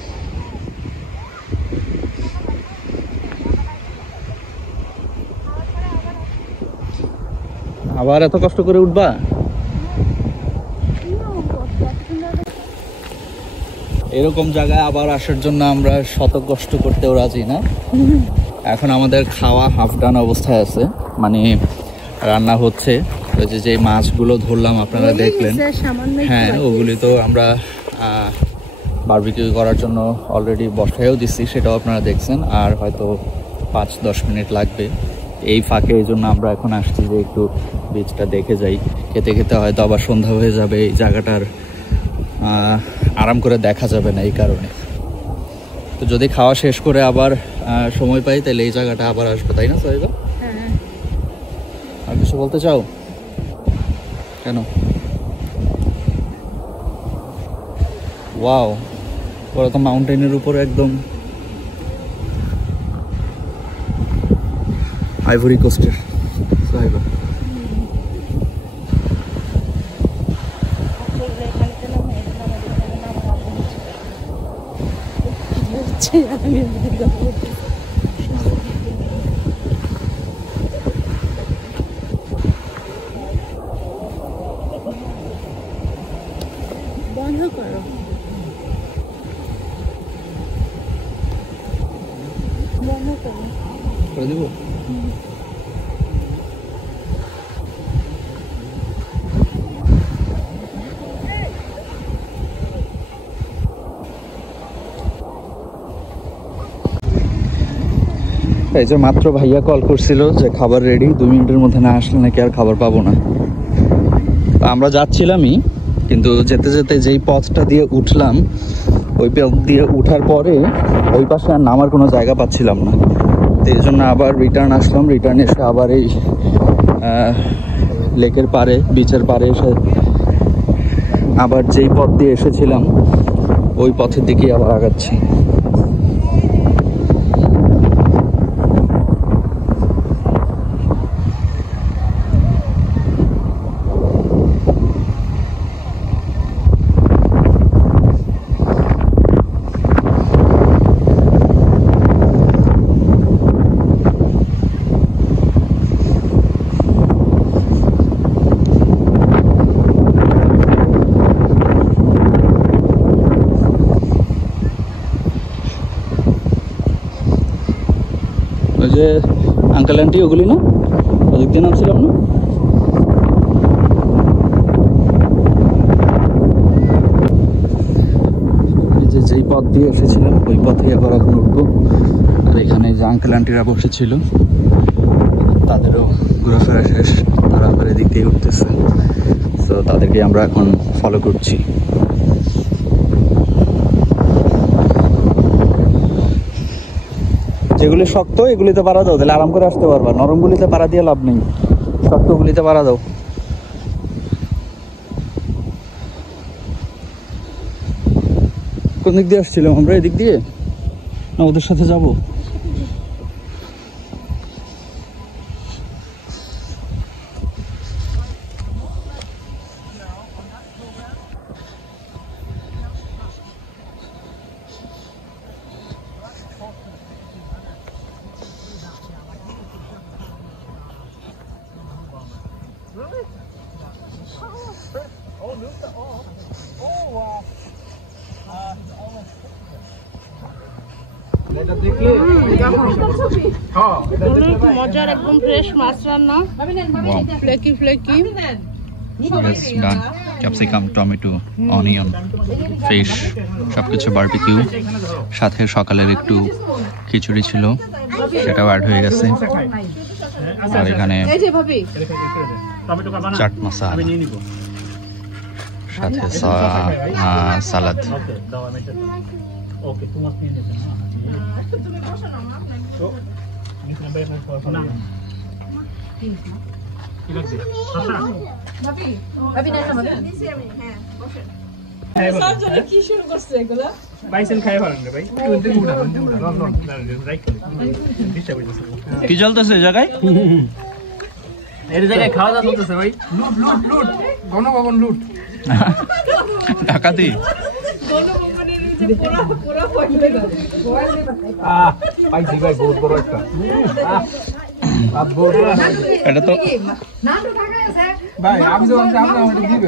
আবার এত কষ্ট করে উঠবা? এরকম জায়গায় আবার আসার জন্য আমরা শত কষ্ট করতেও রাজি না। এখন আমাদের খাওয়া হাফ ডান অবস্থায় আছে, মানে রান্না হচ্ছে। ওই যে মাছগুলো ধরলাম আপনারা দেখলেন, হ্যাঁ ওগুলি তো আমরা বারবিকিউ করার জন্য অলরেডি বসায়ও দিচ্ছি, সেটাও আপনারা দেখছেন। আর হয়তো 5-10 মিনিট লাগবে। এই ফাঁকে এই জন্য আমরা এখন আসছি যে একটু বিচটা দেখে যাই। খেতে খেতে হয়তো আবার সন্ধ্যা হয়ে যাবে, এই জায়গাটার আরাম করে দেখা যাবে না এই কারণে। তো যদি খাওয়া শেষ করে আবার সময় পাই তাহলে এই জায়গাটা আবার আসবো, তাই না সাইবা? আর কিছু বলতে চাও? কেন? ওয়াও, ওরা তো মাউন্টেনের উপরে একদম আইভরি কোস্টের সাইবা। বন্ধ করো, বন্ধ করো, করে দেবো। এই যে মাত্র ভাইয়া কল করছিল যে খাবার রেডি, 2 মিনিটের মধ্যে না আসলে নাকি আর খাবার পাবো না। আমরা যাচ্ছিলামই, কিন্তু যেতে যেতে যেই পথটা দিয়ে উঠলাম, ওই পথ দিয়ে উঠার পরে ওই পাশে আর নামার কোনো জায়গা পাচ্ছিলাম না। তো এই জন্য আবার রিটার্ন আসলাম। রিটার্ন এসে আবার এই লেকের পাড়ে, বিচের পাড়ে এসে আবার যেই পথ দিয়ে এসেছিলাম ওই পথের দিকেই আবার আগাচ্ছি। যে আঙ্কেল আন্টি ওগুলি না, ওদিক দিয়ে নামছিলাম না? যেই পথ দিয়ে এসেছিলাম ওই পথেই আবার এখন উঠবো। আর এখানে যে আঙ্কেল আন্টিরা বসেছিল তাদেরও ঘোরাফেরা শেষ, তারা আবার এদিক দিয়ে উঠতেছে। তো তাদেরকে আমরা এখন ফলো করছি। যেগুলি শক্ত এগুলিতে পাড়া দাও, তাহলে আরাম করে আসতে পারবা। নরমগুলিতে পাড়া দিয়ে লাভ নেই, শক্তগুলিতে পাড়া দাও। কোন দিক দিয়ে আসছিলাম আমরা? এদিক দিয়ে না ওদের সাথে যাবো? মজার একদম ফ্রেশ মাছ রান্না, flaky flaky. Yes, done. Capsicum, tomato, onion, fish, সবকিছু বারবিকিউ। সাথে সকালের একটু খিচুড়ি ছিল, সেটাও অ্যাড হয়ে গেছে। আর এখানে চাট মশলা, সাথে সালাদ। কি চলতেছে এই জায়গায়? এই জায়গায় খাওয়া দাওয়া চলতেছে ভাই। লুট লুট লুট, গণভবন লুট, ডাকাতি। পাইছি ভাই, বহুত বড় একটা। এটা তো ভাই আমি তো আমাকে দিবে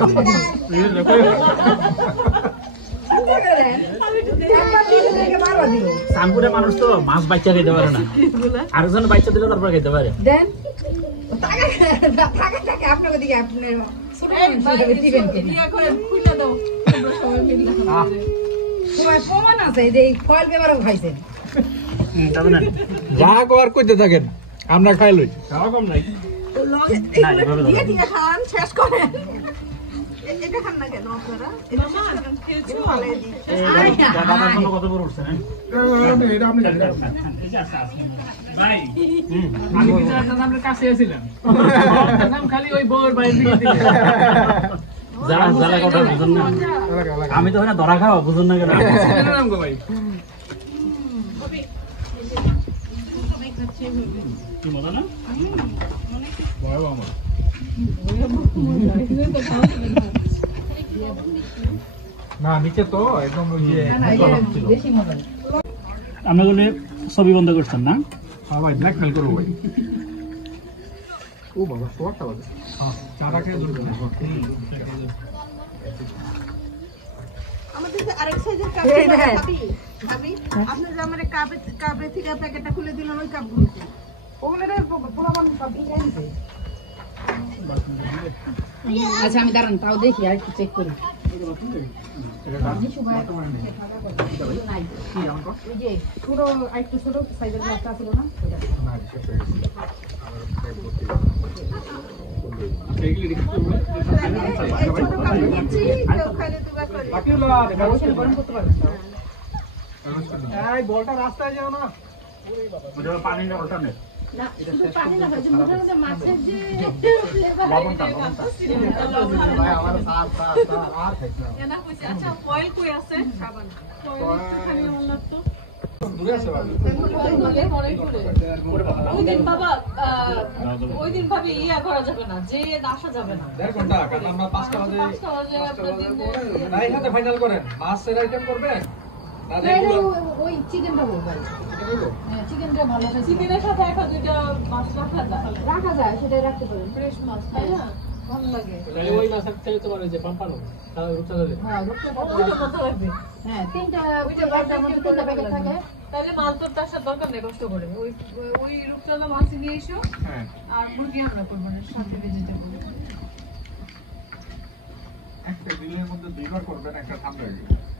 সানপুরে মানুষ তো মাছ বাচ্চা খেতে পারে না, আরেকজন বাচ্চা দিলে তারপর খেতে পারে। যা কর করতে থাকেন, আমরা খাই লই, খাওয়া কম নাই। কত বড় উঠছে ভাই? আমি কিছু একটা নামের কাছে আছিলাম, খালি ওই বউর বাইরে আমি তো ধরা খাওয়া বুঝুন না কেন ভাই। কি মজা না? না নিচে তো একদম আমরা বলে ছবি বন্ধ করছেন না? হ্যাঁ ভাই, ব্ল্যাকমেল করবো ভাই। ও বাবা, সোয়াটা বাজে। হ্যাঁ, চাটা খেয়ে ধরবে না। আমাদের যে আরেক সাইজের কাপ ভাবি, আপনি যে আমারে কাপে থেকে প্যাকেটটা খুলে দিলেন ওই কাপগুলো ওগুলো পুরান কাপ দিয়ে দিতে। আচ্ছা আমি দাঁড়ান, তাও দেখি আর একটু চেক করি। ছোট একটু ছোট সাইজের মাছটা ছিল না? বলটা রাস্তায় যাও না, পানি অল্টারনেট। না শুধু পানি না, যে মোটার মধ্যে মাছের যে লবণটা আমার আর খাইতে না। এনা কইছে আচ্ছা ফয়েল কই আছে? সাবান ফয়েল একটুখানি আমার লাগতো। দূরে আছে বাবা। ওই দিন বাবা, ওই দিন ভাবি ইয়া করা যাবে না, যে আসা যাবে না। 1.5 ঘন্টা, কারণ আমরা 5টা বাজে নাই হাতে ফাইনাল করেন। মাছের আইটেম করবেন না যেগুলো ওই চিকেনটা বলবেন। হ্যাঁ, চিকেনটা ভালো আছে। চিকেনের সাথে একটা দুইটা মাছ রাখা যায়, সেটাই রাখতে পারেন, ফ্রেশ মাছ, তাই না? ভালো লাগে। তাহলে ওই মাছ খেলে তোমার ওই যে পাম্পানো তাহলে রূপচাঁদা হ্যাঁ, হ্যাঁ, তিনটা প্যাকেটের মধ্যে তিনটা প্যাকেট থাকে। তাহলে মাছ তো তার সাথে দরকার নেই কষ্ট করে। ওই রূপচাঁদা মাছ নিয়ে এসো। হ্যাঁ আর মুরগি আমরা করবো না, সাথে ভেজিটেবল। একটা দিনের মধ্যে দুইবার করবেন, একটা ঠান্ডা হয়ে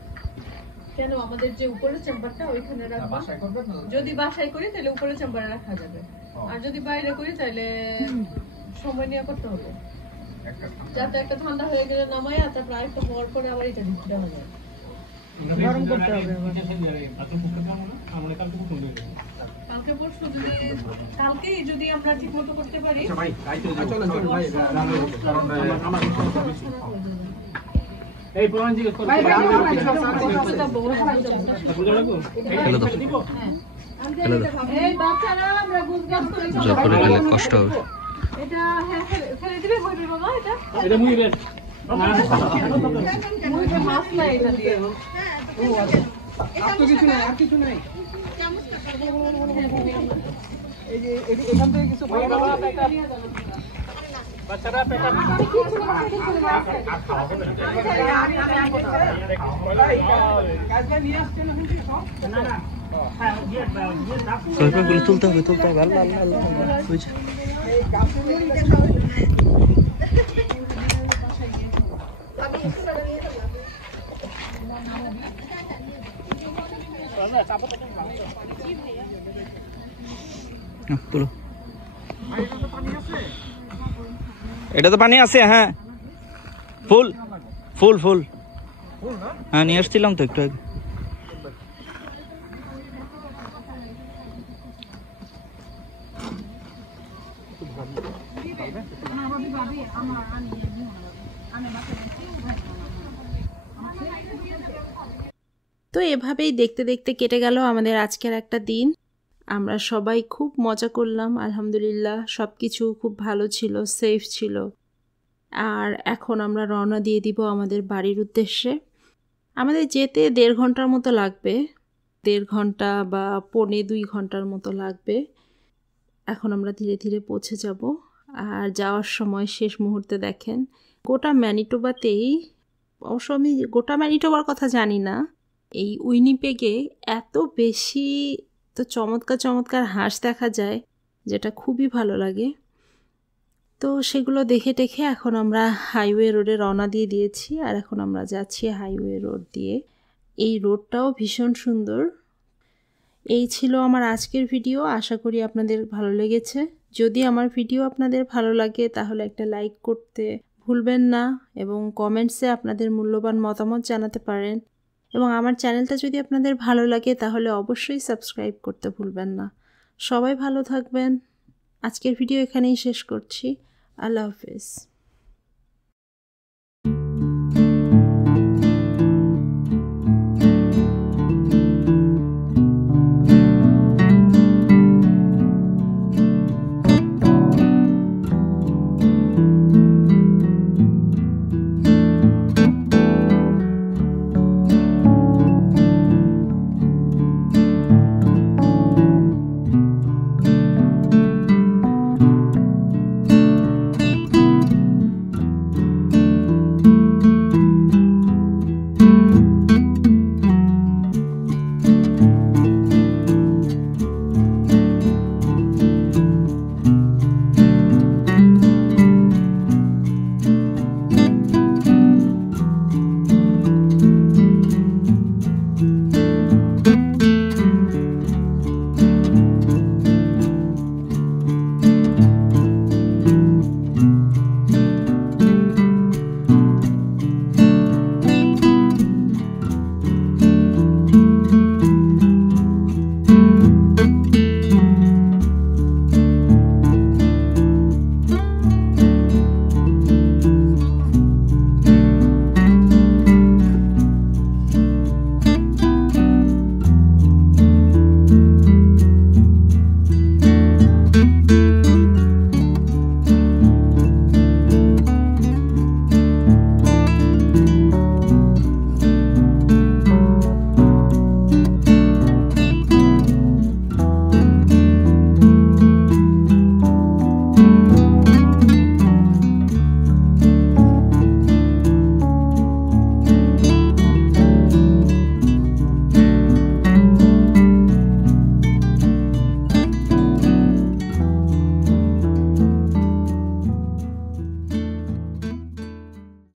কেন আমাদের যে উপরের চেম্বারটা ওইখানে রাখবো। বাসায় করবেন না? যদি বাসায় করি তাহলে উপরের চেম্বারে রাখা যাবে, আর যদি বাইরে করি তাহলে সময় নিয়ে করতে হবে, যাতে একটা ঠান্ডা হয়ে গেলে নামাই আর তারপর আরেকটা হওয়ার পরে আবার এটা দিতে দেওয়া যায়। গরম করতে হবে কালকে পরশু কালকেই যদি আমরা ঠিক মতো করতে পারি। ভাই চলেন ভাই এই প্রমাণ জিজ্ঞেস করো এই বাচ্চারা আমরা গুজগাছ করে কষ্ট হবে। এটা হ্যাঁ ফেলে দিবে হইবে বাবা। এটা মুইবে মুইবে মাছ না এটা দিয়ে। আর তো কিছু নাই, আর কিছু নাই। এই যে এখান থেকে কিছু ভালো ভালো বাচ্চারা পেটা নিয়ে আসছেন না না সবাইগুলো তুলতে হবে আল্লাহ আল্লাহ আল্লাহ বুঝছে। এটা তো পানি আছে। হ্যাঁ ফুল ফুল ফুল হ্যাঁ নিয়ে আসছিলাম তো একটু আগে। তো এভাবেই দেখতে দেখতে কেটে গেল আমাদের আজকের একটা দিন। আমরা সবাই খুব মজা করলাম, আলহামদুলিল্লাহ সব কিছু খুব ভালো ছিল, সেফ ছিল। আর এখন আমরা রওনা দিয়ে দিব আমাদের বাড়ির উদ্দেশ্যে। আমাদের যেতে 1.5 ঘন্টার মতো লাগবে, 1.5 ঘন্টা বা 1.25 ঘন্টার মতো লাগবে। এখন আমরা ধীরে ধীরে পৌঁছে যাব। আর যাওয়ার সময় শেষ মুহূর্তে দেখেন গোটা ম্যানিটোবাতেই, অবশ্য আমি গোটা ম্যানিটোবার কথা জানি না, এই উইনিপেগে এত বেশি তো চমৎকার চমৎকার হাঁস দেখা যায়, যেটা খুবই ভালো লাগে। তো সেগুলো দেখে টেখে এখন আমরা হাইওয়ে রোডে রওনা দিয়ে দিয়েছি। আর এখন আমরা যাচ্ছি হাইওয়ে রোড দিয়ে। এই রোডটাও ভীষণ সুন্দর। এই ছিল আমার আজকের ভিডিও। আশা করি আপনাদের ভালো লেগেছে। যদি আমার ভিডিও আপনাদের ভালো লাগে তাহলে একটা লাইক করতে ভুলবেন না, এবং কমেন্টসে আপনাদের মূল্যবান মতামত জানাতে পারেন। এবং আমার চ্যানেলটা যদি আপনাদের ভালো লাগে তাহলে অবশ্যই সাবস্ক্রাইব করতে ভুলবেন না। সবাই ভালো থাকবেন। আজকের ভিডিও এখানেই শেষ করছি। আল্লাহ হাফেজ।